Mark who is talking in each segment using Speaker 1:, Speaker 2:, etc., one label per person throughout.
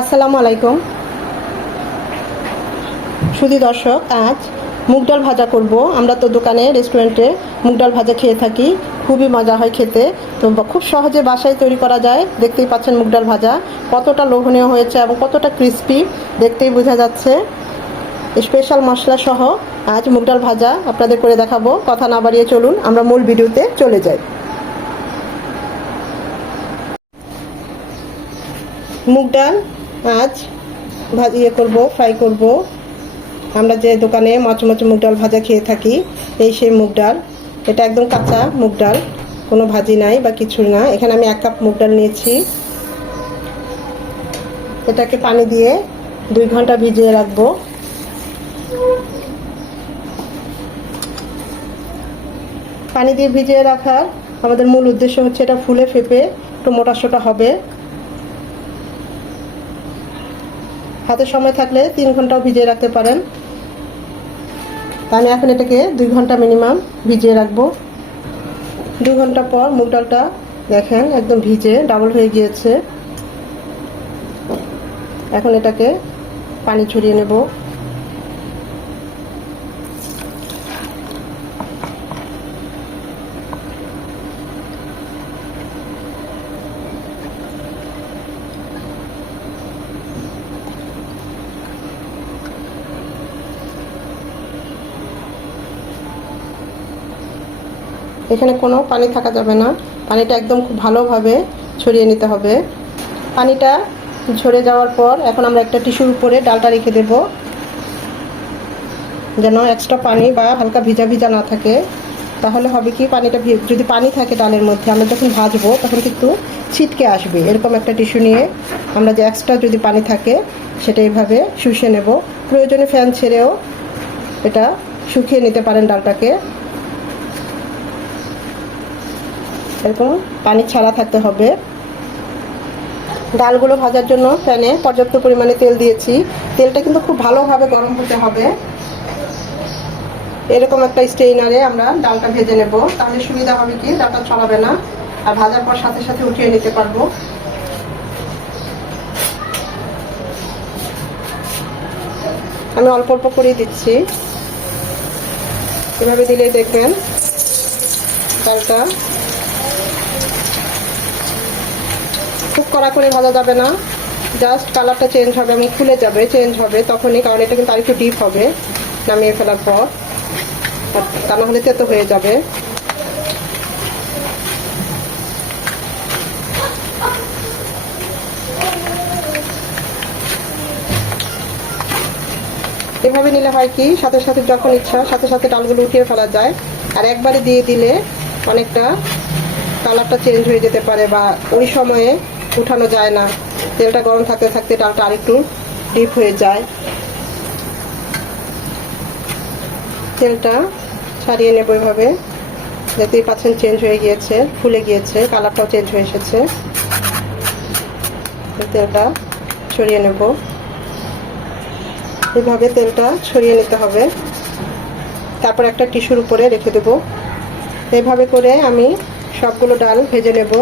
Speaker 1: আসসালামু আলাইকুম। শুধু দর্শক, আজ মুগ ডাল ভাজা করব। আমরা তো দোকানে, রেস্টুরেন্টে মুগ ডাল ভাজা খেয়ে থাকি। খুবই মজা হয় খেতে। তো খুব সহজে বাসায় তৈরি করা যায়। দেখতেই পাচ্ছেন মুগ ডাল ভাজা। কতটা লোভনীয় হয়েছে এবং কতটা ক্রিস্পি দেখতেই বোঝা যাচ্ছে। স্পেশাল মশলা সহ আজ মুগ ডাল ভাজা আপনাদের করে দেখাবো। কথা না বাড়িয়ে চলুন, আমরা মূল ভিডিওতে চলে যাই। মুগ ডাল আজ ভাজিয়ে করব ফ্রাই করব। আমরা যে দোকানে মাছ মচমচে মুগ ডাল ভাজা খেয়ে থাকি, এই সেই মুগ ডাল। এটা একদম কাঁচা মুগ ডাল, কোনো ভাজি নাই বা কিছু না। এখানে আমি এক কাপ মুগ ডাল নিয়েছি। এটাকে পানি দিয়ে দুই ঘণ্টা ভিজিয়ে রাখব। পানি দিয়ে ভিজিয়ে রাখার আমাদের মূল উদ্দেশ্য হচ্ছে এটা ফুলে ফেপে, একটু মোটা সোটা হবে। হাতে সময় থাকলে তিন ঘন্টাও ভিজিয়ে রাখতে পারেন। আমি এখন এটাকে দুই ঘণ্টা মিনিমাম ভিজিয়ে রাখব। দু ঘণ্টা পর মুগ ডালটা দেখেন একদম ভিজে ডাবল হয়ে গিয়েছে। এখন এটাকে পানি ছড়িয়ে নেব। এখানে কোনো পানি থাকা যাবে না। পানিটা একদম খুব ভালোভাবে ছড়িয়ে নিতে হবে। পানিটা ঝরে যাওয়ার পর এখন আমরা একটা টিস্যুর উপরে ডালটা রেখে দেব। যেন এক্সট্রা পানি বা হালকা ভিজা ভিজা না থাকে। তাহলে হবে কি, পানিটা যদি পানি থাকে ডালের মধ্যে, আমরা যখন ভাজবো তখন কিন্তু ছিটকে আসবে। এরকম একটা টিস্যু নিয়ে আমরা যে এক্সট্রা যদি পানি থাকে, সেটা এইভাবে শুষিয়ে নেব। প্রয়োজনে ফ্যান ছেড়েও এটা শুকিয়ে নিতে পারেন ডালটাকে। এরকম পানি ছাড়া থাকতে হবে। ডালগুলো ভাজার জন্য প্যানে পর্যাপ্ত পরিমাণে তেল দিয়েছি। তেলটা কিন্তু খুব ভালোভাবে গরম হতে হবে। এরকম একটা স্টেইনারে আমরা ডালটা ভেজে নেব। তাহলে সুবিধা হবে কি? ডালটা ছড়াবে না। আর ভাজার পর সাথে সাথে উঠিয়ে নিতে পারব। আমি অল্প অল্প করেই দিচ্ছি। এভাবে দিলেই দেখবেন ডালটা খুব কড়া করে ভাজা যাবে না। জাস্ট কালারটা চেঞ্জ হবে এবং খুলে যাবে চেঞ্জ হবে। তখনই কারণ এটা কিন্তু আরেকটু ডিপ হবে। নামিয়ে ফেলার পর। তা না হলে তেতো হয়ে যাবে। এভাবে নিলে হয় কি, সাথে সাথে যখন ইচ্ছা, সাথে সাথে ডালগুলো উঠিয়ে ফেলা যায়। আর একবারে দিয়ে দিলে অনেকটা কালারটা চেঞ্জ হয়ে যেতে পারে বা ওই সময়ে উঠানো যায় না। তেলটা গরম থাকতে থাকতে ডালটা আরেকটু ডিপ হয়ে যায়। তেলটা ছাড়িয়ে নেব এভাবে। দেখতেই পাচ্ছেন চেঞ্জ হয়ে গিয়েছে, ফুলে গিয়েছে, কালারটাও চেঞ্জ হয়ে এসেছে। তেলটা ছড়িয়ে নেব। এভাবে তেলটা ছড়িয়ে নিতে হবে। তারপর একটা টিস্যুর উপরে রেখে দেব। এভাবে করে আমি সবগুলো ডাল ভেজে নেব।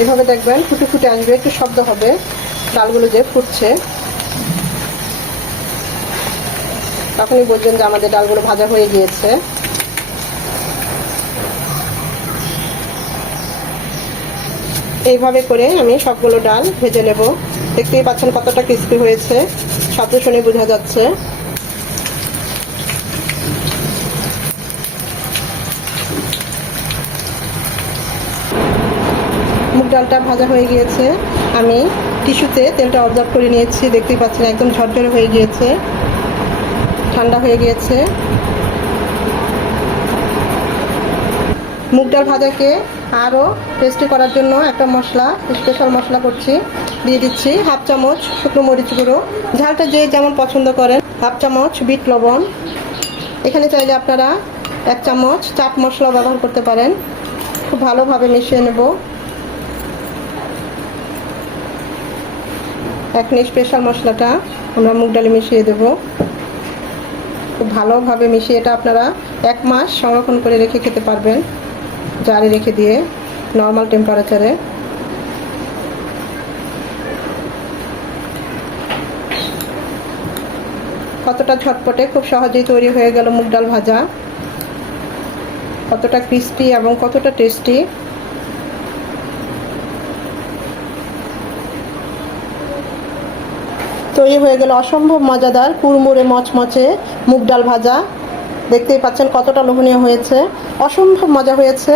Speaker 1: এভাবে দেখবেন, ফুটে ফুটে আসবে, একটু শব্দ হবে, ডালগুলো যে ফুটছে। তখনই বলছেন যে আমাদের ডালগুলো ভাজা হয়ে গিয়েছে। এইভাবে করে আমি সবগুলো ডাল ভেজে নেব। দেখতেই পাচ্ছেন কতটা ক্রিস্পি হয়েছে। শব্দ শুনে বোঝা যাচ্ছে। ডালটা ভাজা হয়ে গিয়েছে। আমি টিস্যুতে তেলটা অবজার্ভ করে নিয়েছি, দেখতেই পাচ্ছেন একদম ঝরঝরে হয়ে গিয়েছে। ঠান্ডা হয়ে গিয়েছে। মুগ ডাল ভাজাকে আরও টেস্টি করার জন্য একটা মশলা স্পেশাল মশলা করছি, দিয়ে দিচ্ছি হাফ চামচ শুকনো মরিচ গুঁড়ো। ঝালটা যে যেমন পছন্দ করেন, হাফ চামচ বিট লবণ। এখানে চাইলে আপনারা এক চামচ চাট মশলা ব্যবহার করতে পারেন। খুব ভালোভাবে মিশিয়ে নেব। এখন স্পেশাল মশলাটা আমরা মুগ ডালে মিশিয়ে দেব। খুব ভালোভাবে মিশিয়ে এটা আপনারা এক মাস সংরক্ষণ করে রেখে খেতে পারবেন, জারে রেখে দিয়ে নর্মাল টেম্পারেচারে কতটা ঝটপটে, খুব সহজেই তৈরি হয়ে গেল মুগ ডাল ভাজা। কতটা ক্রিস্পি এবং কতটা টেস্টি তৈরি হয়ে গেল অসম্ভব মজাদার কুড়মুড়ে মচমচে মুগ ডাল ভাজা। দেখতেই পাচ্ছেন কতটা লোভনীয় হয়েছে। অসম্ভব মজা হয়েছে।